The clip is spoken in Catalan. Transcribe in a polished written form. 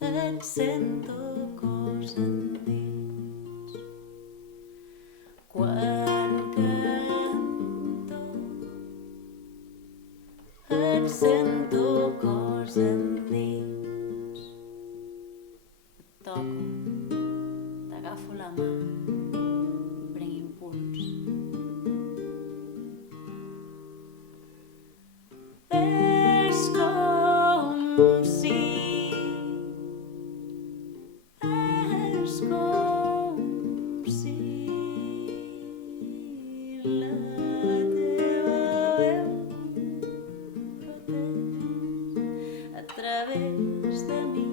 et sento cos endins. Quan canto et sento cos endins. Et toco, t'agafo la mà, prenc impuls. És com si la teva veu flotés a través de mi.